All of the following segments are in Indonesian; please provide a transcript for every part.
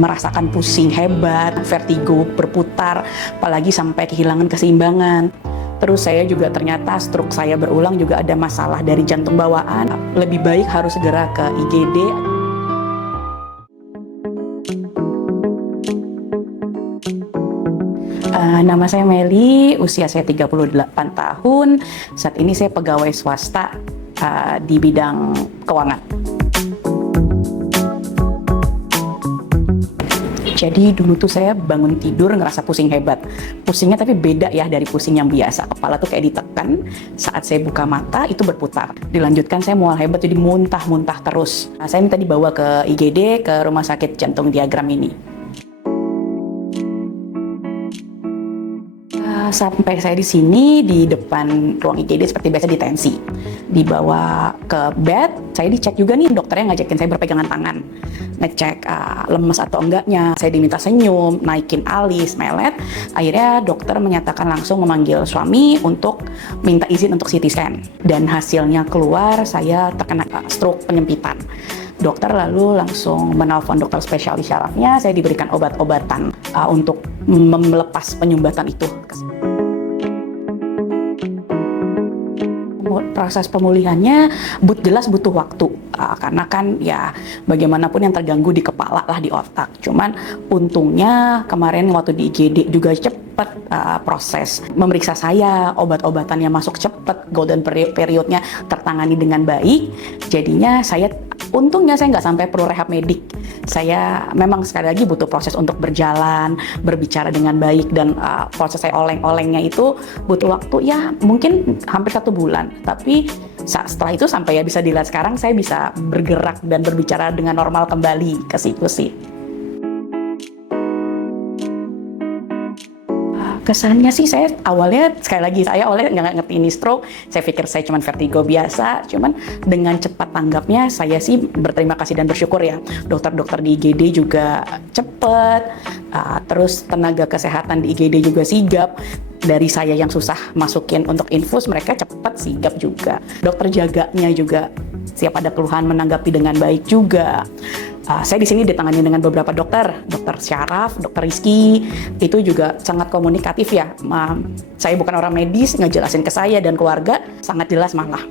merasakan pusing hebat, vertigo berputar, apalagi sampai kehilangan keseimbangan. Terus saya juga ternyata stroke saya berulang, juga ada masalah dari jantung bawaan. Lebih baik harus segera ke IGD. Nama saya Meli, usia saya 38 tahun. Saat ini saya pegawai swasta di bidang keuangan. Jadi dulu tuh saya bangun tidur ngerasa pusing hebat. Pusingnya tapi beda ya dari pusing yang biasa. Kepala tuh kayak ditekan, saat saya buka mata itu berputar. Dilanjutkan saya mual hebat, jadi muntah-muntah terus. Saya minta dibawa ke IGD, ke Rumah Sakit Jantung Diagram ini. Sampai saya di sini di depan ruang IGD seperti biasa ditensi. Dibawa ke bed, saya dicek juga nih, dokternya ngajakin saya berpegangan tangan. Ngecek lemes atau enggaknya. Saya diminta senyum, naikin alis, melet. Akhirnya dokter menyatakan langsung memanggil suami untuk minta izin untuk CT scan. Dan hasilnya keluar, saya terkena stroke penyempitan. Dokter lalu langsung menelpon dokter spesialis syarafnya, saya diberikan obat-obatan untuk melepas penyumbatan itu. Proses pemulihannya jelas butuh waktu, karena kan ya bagaimanapun yang terganggu di kepala lah, di otak. Cuman untungnya kemarin waktu di IGD juga cepat proses memeriksa saya, obat-obatannya masuk cepat, golden periodnya tertangani dengan baik. Jadinya untungnya saya nggak sampai perlu rehab medik. Saya memang sekali lagi butuh proses untuk berjalan, berbicara dengan baik, dan proses saya oleng-olengnya itu butuh waktu ya mungkin hampir 1 bulan. Tapi setelah itu sampai ya bisa dilihat sekarang saya bisa bergerak dan berbicara dengan normal kembali, ke situ sih. Kesannya sih saya awalnya, sekali lagi saya awalnya nggak ngerti ini stroke, saya pikir saya cuma vertigo biasa. Cuman dengan cepat tanggapnya saya sih berterima kasih dan bersyukur ya. Dokter-dokter di IGD juga cepet, terus tenaga kesehatan di IGD juga sigap. Dari saya yang susah masukin untuk infus, mereka cepat sigap juga. Dokter jaganya juga siap ada keluhan menanggapi dengan baik juga. Saya di sini ditangani dengan beberapa dokter syaraf, dokter Rizky, itu juga sangat komunikatif ya. Saya bukan orang medis, ngejelasin ke saya dan keluarga sangat jelas malah.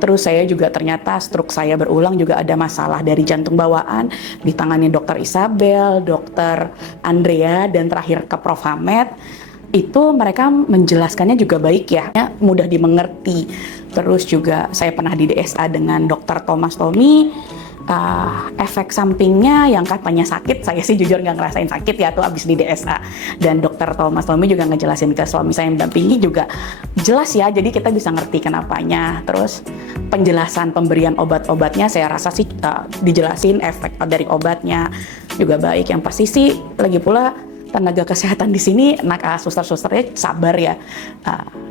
Terus saya juga ternyata stroke saya berulang, juga ada masalah dari jantung bawaan, ditangani dokter Isabel, dokter Andrea, dan terakhir ke Prof. Hamed. Itu mereka menjelaskannya juga baik ya, mudah dimengerti. Terus juga saya pernah di DSA dengan dokter Thomas Tommy. Efek sampingnya yang katanya sakit, saya sih jujur nggak ngerasain sakit ya tuh abis di DSA. Dan dokter Thomas Tommy juga ngejelasin ke suami saya yang mendampingi juga jelas ya, jadi kita bisa ngerti kenapanya. Terus penjelasan pemberian obat-obatnya saya rasa sih dijelasin efek dari obatnya juga baik. Yang pasti sih lagi pula tenaga kesehatan di sini, suster-susternya sabar ya,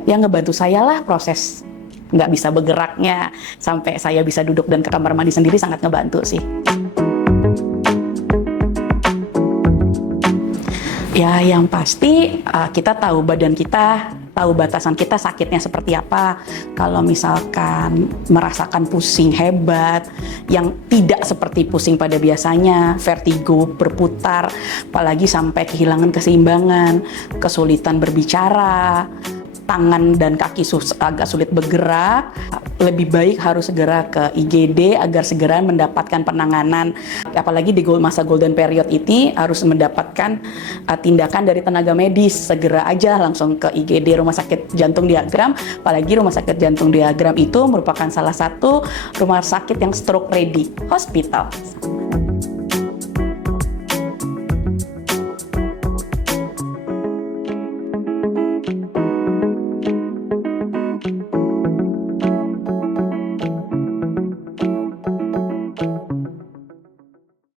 yang ngebantu saya lah proses nggak bisa bergeraknya sampai saya bisa duduk dan ke kamar mandi sendiri, sangat ngebantu sih. Ya yang pasti kita tahu badan kita, tahu batasan kita sakitnya seperti apa. Kalau misalkan merasakan pusing hebat yang tidak seperti pusing pada biasanya, vertigo berputar, apalagi sampai kehilangan keseimbangan, kesulitan berbicara, tangan dan kaki agak sulit bergerak, lebih baik harus segera ke IGD agar segera mendapatkan penanganan. Apalagi di masa golden period ini harus mendapatkan tindakan dari tenaga medis. Segera aja langsung ke IGD, Rumah Sakit Jantung Diagram. Apalagi Rumah Sakit Jantung Diagram itu merupakan salah satu rumah sakit yang stroke ready hospital.